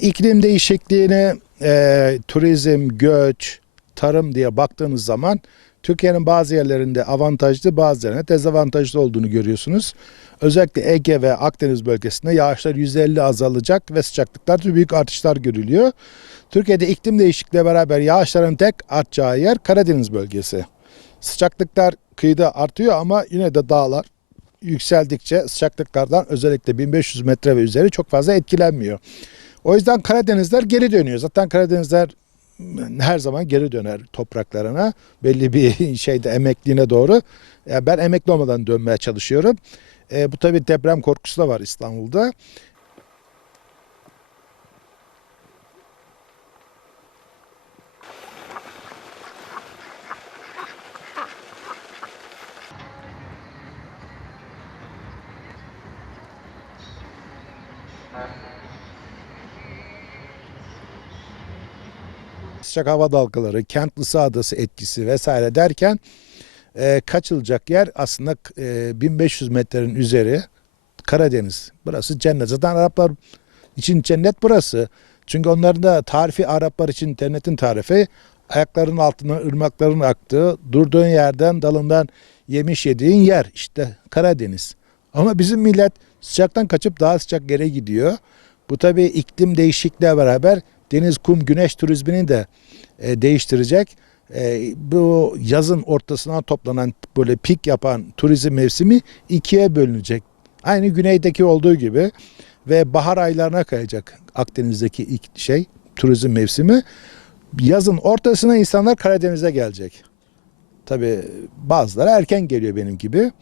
İklim değişikliğine e, turizm, göç, tarım diye baktığınız zaman Türkiye'nin bazı yerlerinde avantajlı bazı yerlerinde dezavantajlı olduğunu görüyorsunuz. Özellikle Ege ve Akdeniz bölgesinde yağışlar %50 azalacak ve sıcaklıklarda büyük artışlar görülüyor. Türkiye'de iklim değişikliğiyle beraber yağışların tek artacağı yer Karadeniz bölgesi. Sıcaklıklar kıyıda artıyor ama yine de dağlar yükseldikçe sıcaklıklardan özellikle 1500 metre ve üzeri çok fazla etkilenmiyor. O yüzden Karadenizler geri dönüyor. Zaten Karadenizler her zaman geri döner topraklarına belli bir şeyde emekliğine doğru. Yani ben emekli olmadan dönmeye çalışıyorum. E, bu tabii deprem korkusu da var İstanbul'da. sıcak hava dalgaları, kent ısı adası etkisi vesaire derken e, kaçılacak yer aslında e, 1500 metrenin üzeri Karadeniz. Burası cennet. Zaten Araplar için cennet burası. Çünkü onların da tarifi Araplar için cennetin tarifi ayaklarının altından ırmakların aktığı, durduğun yerden dalından yemiş yediğin yer işte Karadeniz. Ama bizim millet sıcaktan kaçıp daha sıcak yere gidiyor. Bu tabii iklim değişikliğiyle beraber deniz, kum, güneş turizmini de e, değiştirecek. E, bu yazın ortasına toplanan böyle pik yapan turizm mevsimi ikiye bölünecek. Aynı güneydeki olduğu gibi ve bahar aylarına kayacak Akdeniz'deki ilk şey turizm mevsimi. Yazın ortasına insanlar Karadeniz'e gelecek. Tabii bazıları erken geliyor benim gibi.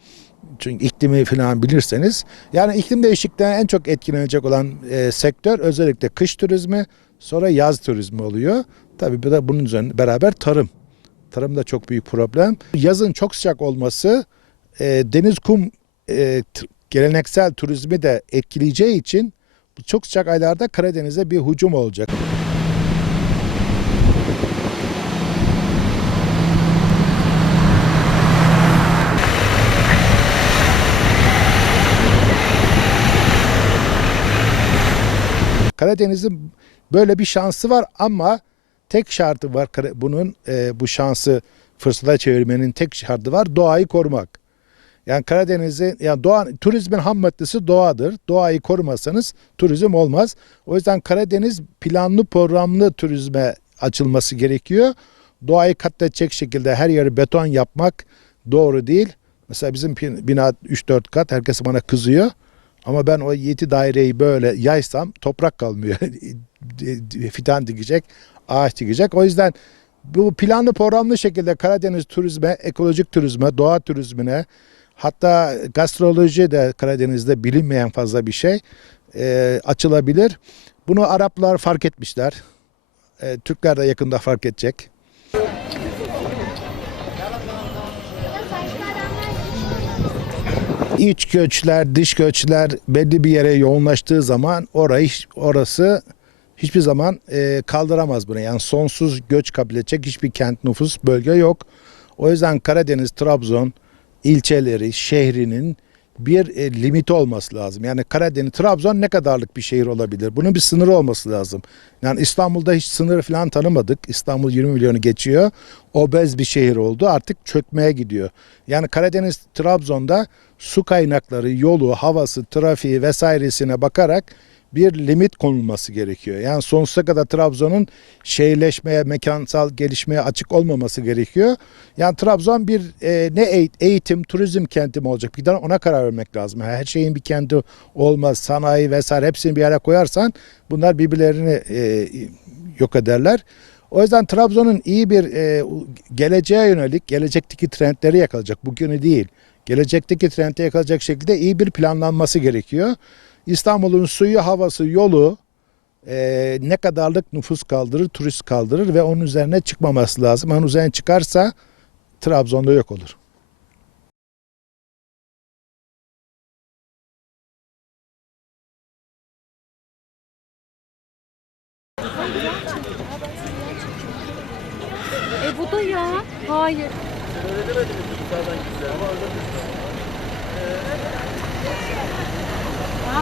Çünkü iklimi falan bilirseniz. Yani iklim değişikliğinden en çok etkilenecek olan e, sektör özellikle kış turizmi, sonra yaz turizmi oluyor. Tabii bir de bunun üzerine beraber tarım. Tarım da çok büyük problem. Yazın çok sıcak olması e, deniz kum e, geleneksel turizmi de etkileyeceği için bu çok sıcak aylarda Karadeniz'e bir hücum olacak. Karadeniz'in böyle bir şansı var ama tek şartı var bunun e, bu şansı fırsata çevirmenin tek şartı var doğayı korumak. Yani Karadeniz'in yani doğa turizmin ham maddesi doğadır. Doğayı korumazsanız turizm olmaz. O yüzden Karadeniz planlı programlı turizme açılması gerekiyor. Doğayı katledecek şekilde her yeri beton yapmak doğru değil. Mesela bizim bina 3-4 kat herkes bana kızıyor. Ama ben o yedi daireyi böyle yaysam toprak kalmıyor. Fidan dikecek, ağaç dikecek. O yüzden bu planlı programlı şekilde Karadeniz turizme, ekolojik turizme, doğa turizmine hatta gastroloji de Karadeniz'de bilinmeyen fazla bir şey e, açılabilir. Bunu Araplar fark etmişler. E, Türkler de yakında fark edecek. İç göçler, dış göçler belli bir yere yoğunlaştığı zaman orayı orası hiçbir zaman e, kaldıramaz bunu. Yani sonsuz göç kabul edecek hiçbir kent nüfus bölge yok. O yüzden Karadeniz, Trabzon ilçeleri, şehrinin bir e, limiti olması lazım. Yani Karadeniz, Trabzon ne kadarlık bir şehir olabilir? Bunun bir sınırı olması lazım. Yani İstanbul'da hiç sınır falan tanımadık. İstanbul 20 milyonu geçiyor. Obez bir şehir oldu. Artık çökmeye gidiyor. Yani Karadeniz, Trabzon'da su kaynakları, yolu, havası, trafiği vesairesine bakarak bir limit konulması gerekiyor. Yani sonsuza kadar Trabzon'un şehirleşmeye, mekansal gelişmeye açık olmaması gerekiyor. Yani Trabzon bir e, ne eğit- eğitim, turizm kenti mi olacak? Bir de ona karar vermek lazım. Her şeyin bir kendi olmaz, sanayi vesaire hepsini bir yere koyarsan bunlar birbirlerini e, yok ederler. O yüzden Trabzon'un iyi bir e, geleceğe yönelik, gelecekteki trendleri yakalayacak. Bugünü değil. Gelecekteki trendi yakalayacak şekilde iyi bir planlanması gerekiyor. İstanbul'un suyu, havası, yolu e, ne kadarlık nüfus kaldırır, turist kaldırır ve onun üzerine çıkmaması lazım. Onun üzerine çıkarsa Trabzon'da yok olur. E bu da ya. Hayır.